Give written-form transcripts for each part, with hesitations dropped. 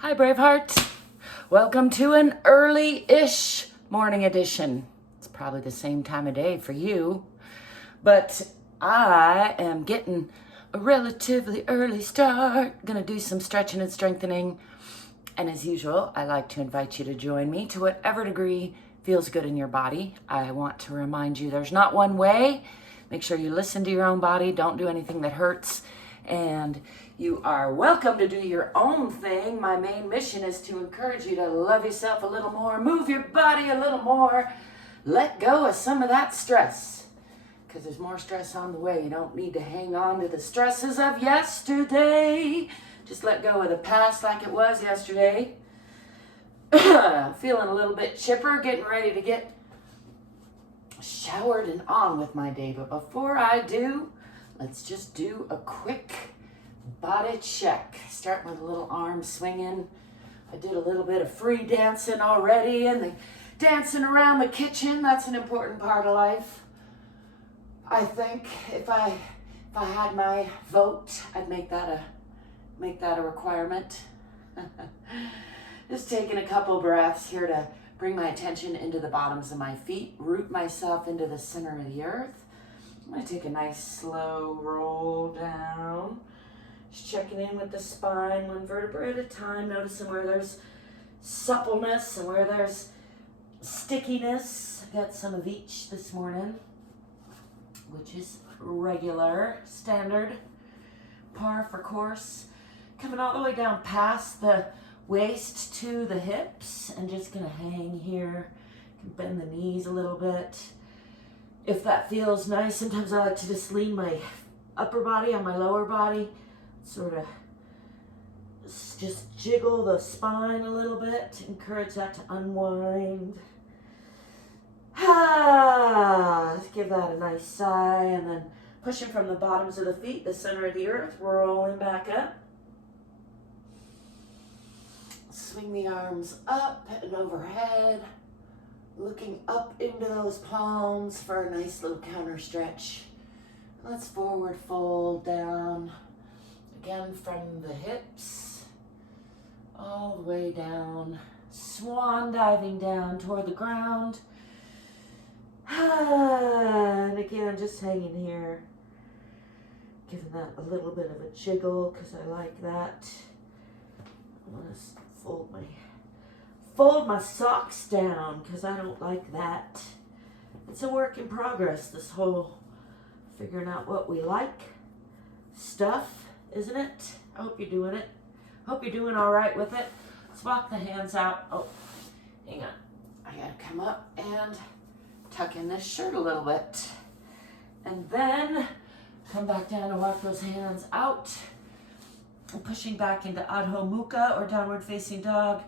Hi, Braveheart. Welcome to an early-ish morning edition. It's probably the same time of day for you, but I am getting a relatively early start. Gonna do some stretching and strengthening. And as usual, I like to invite you to join me to whatever degree feels good in your body. I want to remind you there's not one way. Make sure you listen to your own body. Don't do anything that hurts. And you are welcome to do your own thing. My main mission is to encourage you to love yourself a little more, move your body a little more, let go of some of that stress. Because there's more stress on the way. You don't need to hang on to the stresses of yesterday. Just let go of the past like it was yesterday. Feeling a little bit chipper, getting ready to get showered and on with my day. But before I do, let's just do a quick body check. Starting with a little arm swinging. I did a little bit of free dancing already, and the dancing around the kitchen. That's an important part of life. I think if I had my vote, I'd make that a requirement. Just taking a couple breaths here to bring my attention into the bottoms of my feet, root myself into the center of the earth. I'm going to take a nice slow roll down. Just checking in with the spine, one vertebra at a time, noticing where there's suppleness and where there's stickiness. I got some of each this morning, which is regular, standard, par for course. Coming all the way down past the waist to the hips and just gonna hang here. Can bend the knees a little bit. If that feels nice, sometimes I like to just lean my upper body on my lower body, sort of just jiggle the spine a little bit, encourage that to unwind. Let's give that a nice sigh, and then pushing from the bottoms of the feet, the center of the earth, rolling back up. Swing the arms up and overhead, looking up into those palms for a nice little counter stretch. Let's forward fold down, again from the hips, all the way down, swan diving down toward the ground. And again, just hanging here, giving that a little bit of a jiggle because I like that. I'm going to fold my socks down because I don't like that. It's a work in progress, this whole figuring out what we like stuff, isn't it? I hope you're doing it. Hope you're doing all right with it. Let's walk the hands out. Oh, hang on. I gotta come up and tuck in this shirt a little bit. And then come back down and walk those hands out. And pushing back into Adho Mukha or downward facing dog.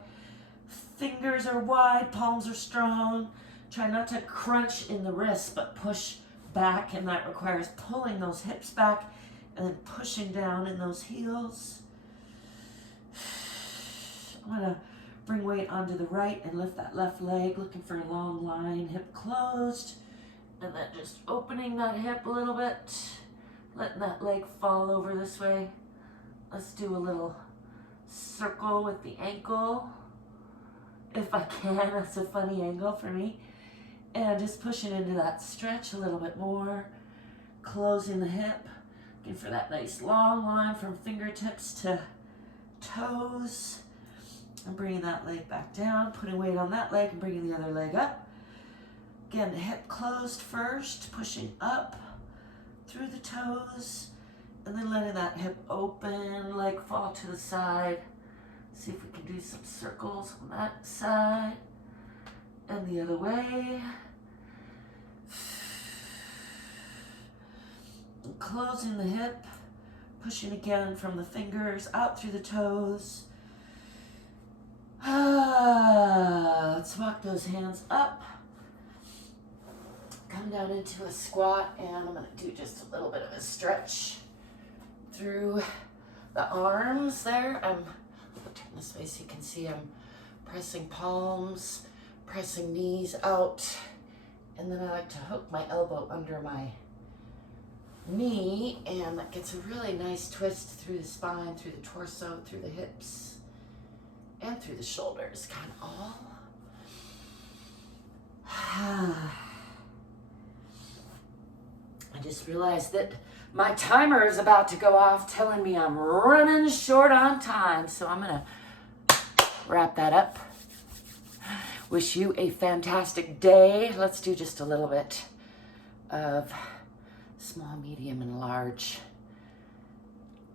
Fingers are wide, palms are strong. Try not to crunch in the wrists, but push back, and that requires pulling those hips back and then pushing down in those heels. I'm gonna bring weight onto the right and lift that left leg, looking for a long line, hip closed, and then just opening that hip a little bit, letting that leg fall over this way. Let's do a little circle with the ankle, if I can. That's a funny angle for me. And just pushing into that stretch a little bit more, closing the hip, looking for that nice long line from fingertips to toes, and bringing that leg back down, putting weight on that leg and bringing the other leg up. Again, the hip closed first, pushing up through the toes, and then letting that hip open, leg fall to the side. See if we can do some circles on that side and the other way. And closing the hip, pushing again from the fingers out through the toes. Let's walk those hands up. Come down into a squat, and I'm going to do just a little bit of a stretch through the arms there. I'll turn this way so you can see I'm pressing palms, pressing knees out, and then I like to hook my elbow under my knee, and that gets a really nice twist through the spine, through the torso, through the hips. and through the shoulders, kind of all. I just realized that my timer is about to go off telling me I'm running short on time, so I'm gonna wrap that up. Wish you a fantastic day. Let's do just a little bit of small, medium, and large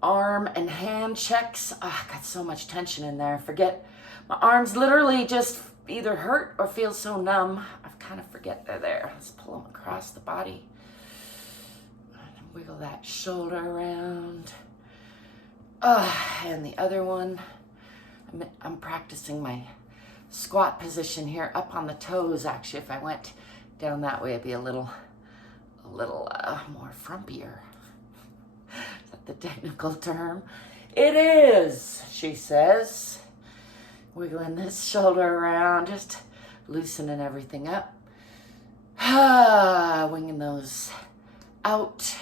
arm and hand checks. Oh, I got so much tension in there. Forget, my arms literally just either hurt or feel so numb. I kind of forget they're there. Let's pull them across the body. And wiggle that shoulder around. And the other one, I'm practicing my squat position here up on the toes. Actually, if I went down that way, it'd be a little more frumpier. Is that the technical term? It is, she says. Wiggling this shoulder around, just loosening everything up. Winging those out.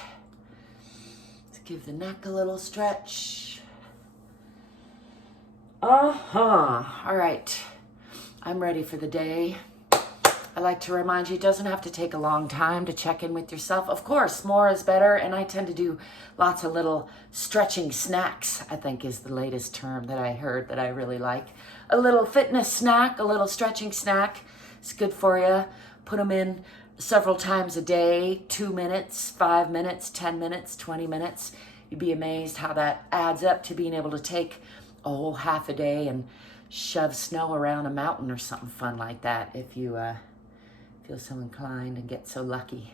Let's give the neck a little stretch. All right. I'm ready for the day. I like to remind you, it doesn't have to take a long time to check in with yourself. Of course, more is better, and I tend to do lots of little stretching snacks, I think is the latest term that I heard that I really like. A little fitness snack, a little stretching snack. It's good for you. Put them in several times a day, 2 minutes, 5 minutes, 10 minutes, 20 minutes. You'd be amazed how that adds up to being able to take a whole half a day and shove snow around a mountain or something fun like that if you feel so inclined and get so lucky,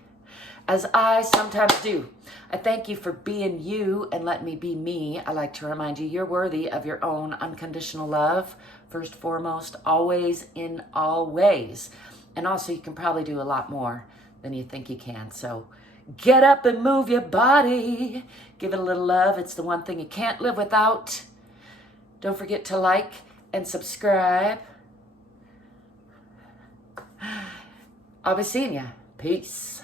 as I sometimes do. I thank you for being you and let me be me. I like to remind you, you're worthy of your own unconditional love, first, foremost, always, in all ways. And also, you can probably do a lot more than you think you can. So get up and move your body. Give it a little love. It's the one thing you can't live without. Don't forget to like and subscribe. I'll be seeing ya. Peace.